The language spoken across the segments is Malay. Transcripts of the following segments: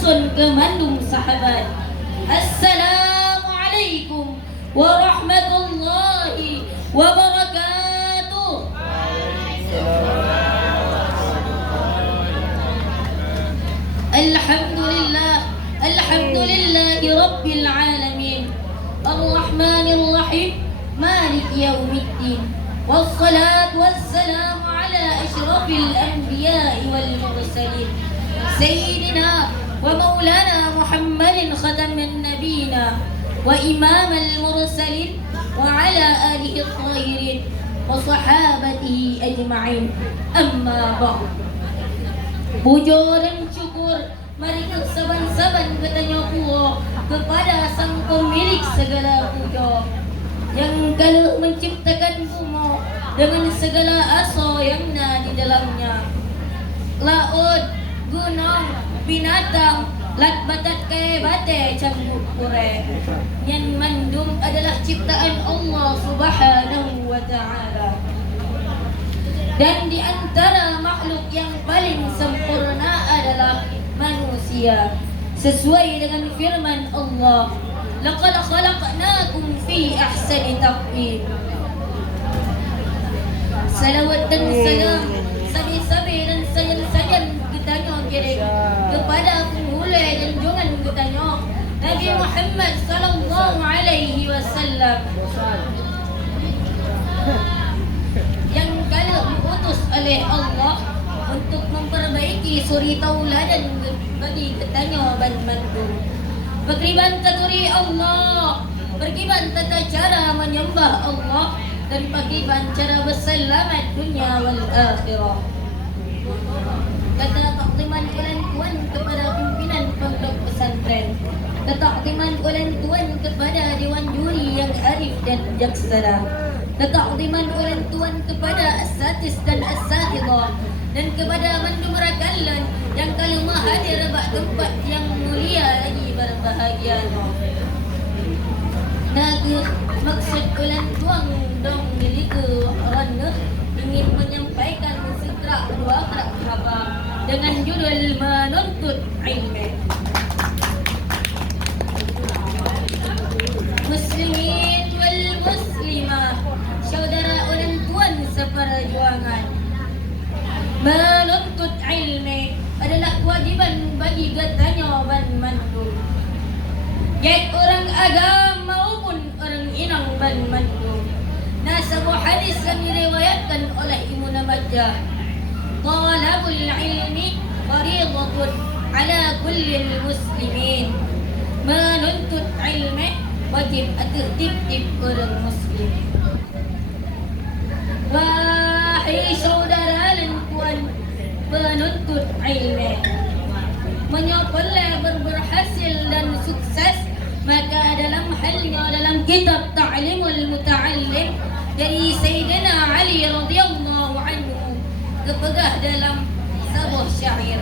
nyusun ke mandung sahabat. Assalamualaikum warahmatullahi wabarakatuh. Alhamdulillah, alhamdulillahi rabbil alamin, arrahmanir rahim, malik yaumiddin, wassalatu wassalamu ala asyrafil anbiya'i wal mursalin, sayyidina wa maulana Muhammadin khataman nabiyina wa imamal mursalin wa ala alihi at-tahirin wa sahabatihi ajma'in. Amma ba'd. Puja dan syukur mari saban-saban katanya pula kepada sang pemilik segala puja, yang kalau menciptakan bumi dengan segala asa yang ada di dalamnya, laut, gunung, binatang, lat batat kaya bate cambuk pure, yang mandum adalah ciptaan Allah Subhanahu wa ta'ala. Dan di antara makhluk yang paling sempurna adalah manusia, sesuai dengan firman Allah, laqad khalaqnakum fi ahsani taqwim. Salawat dan salam sabi-sabi dan sayang-sayang ketanya kirim kepada penghulu dan jungan ketanya Nabi Muhammad sallallahu alaihi wasallam, yang kalau diutus oleh Allah untuk memperbaiki suri tauladan bagi ketanya ban mandu. Berkiban taturi Allah, berkiban tata cara menyembah Allah, dan berkiban cara berselamat dunia wal akhirah. Kata takdiman ulan tuan kepada pimpinan pondok pesantren, ketakdiman ulan tuan kepada dewan juri yang arif dan bijaksana, ketakdiman ulan tuan kepada asatis dan asatidah, dan kepada mandum rakalan yang kalau hadir bak tempat yang mulia lagi berbahagia. Naga maksud ulan tuan dong miliku rana ingin menyampaikan segera dua khabar dengan judul menuntut ilmu. Muslimin wal muslimah, saudara ulang tuan seperjuangan, menuntut ilmu adalah kewajiban bagi katanya ban mandu, baik orang agama maupun orang inang ban mandu. Nah, sebuah hadis yang diriwayatkan oleh Ibnu Majah, talabul ilmi fariidatun ala kulli muslimin, menuntut ilmu wajib atas tiap-tiap orang muslim. Wahai saudara dan puan penuntut ilmu, menyapabila berhasil dan sukses, maka dalam halnya dalam kitab Ta'limul Muta'allim dari Sayyidina Ali radhiyallahu anhu kepegah dalam sebuah syair,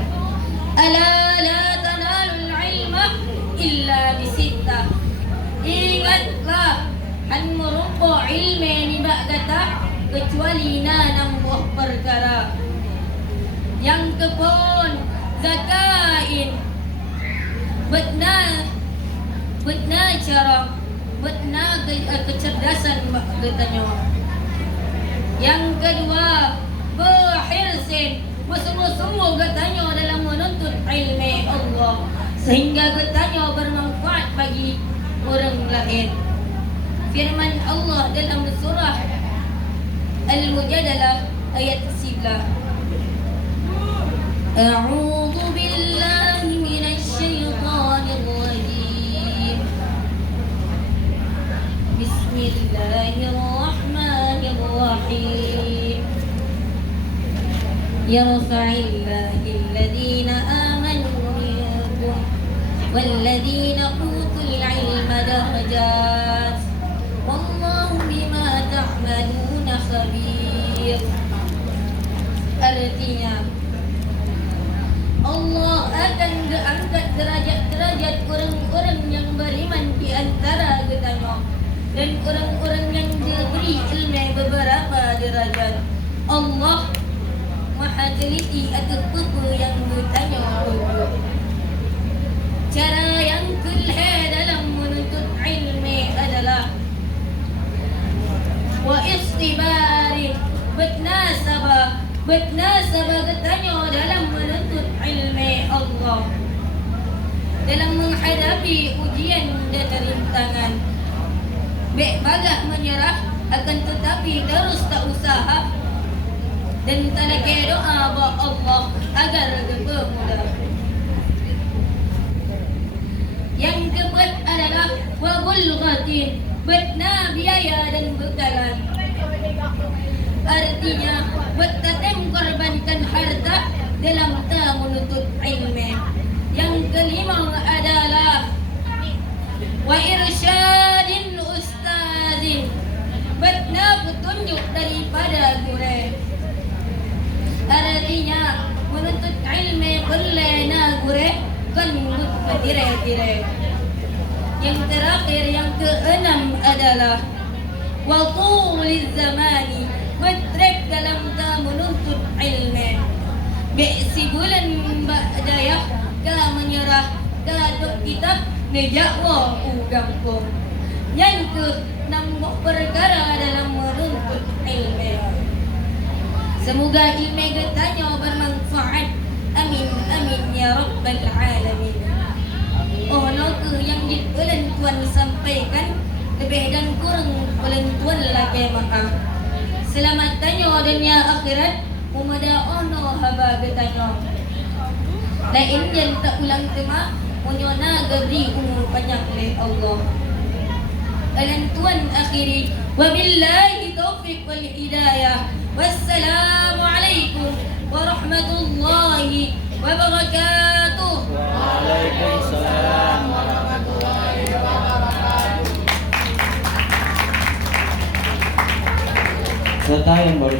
ala la tanalul ilma illa bisittah, ingatlah han merubah ilmu ni bak kata kecuali nanam buah perkara, yang kepon zakain betna cara betna kecerdasan katanya. Yang kedua berhirsin, bersungguh-sungguh katanya dalam menuntut ilmu Allah sehingga katanya bermanfaat bagi orang lain. Firman Allah dalam surah Al-Mujadalah ayat 9, A'udzu billahi minasy syaithanir rajim. Bismillahirrahmanirrahim. Yarfa'illahu alladhina amanu minkum walladhina utul ilma darajat. Wallahu bima ta'maluna khabir. Artinya, Allah akan angkat derajat-derajat orang-orang yang beriman di antara katanya, dan orang-orang yang diberi ilmu beberapa derajat. Allah Maha teliti atas apa yang bertanya. Betna sabagatnya dalam menuntut ilmu Allah, dalam menghadapi ujian dan rintangan. Bagak menyerah akan tetapi terus tak usaha dan talaga doa ba Allah agar bermudah. Yang keempat adalah wabulghatin, betna biaya dan bekalan. Artinya bertatem korbankan harta dalam menuntut ilmu. Yang kelima adalah wa irsyadin ustazin, betna petunjuk daripada guru. Artinya menuntut ilmu berlena guru kan bertire-tire. Yang terakhir yang keenam adalah wa tuliz zamani, betrek dalam menuntut ilmu. Beksi bulan ba'dayah ka menyerah ka dok kitab nejakwa udang ko. Yang ke-6 perkara dalam menuntut ilmu. Semoga ilmu kita bermanfaat. Amin amin ya rabbal alamin. Oh lagu yang diulang Tuhan sampaikan lebih dan kurang ulang Tuhan lagi maka selamat tanya dunia akhirat umada ono haba getanya. Lain yang tak ulang tema munyona gabri umur banyak oleh Allah. Alan Tuhan akhiri wabillahi taufiq wal hidayah. Wassalamualaikum warahmatullahi wabarakatuh. Waalaikumsalam warahmatullahi wabarakatuh. Serta yang baru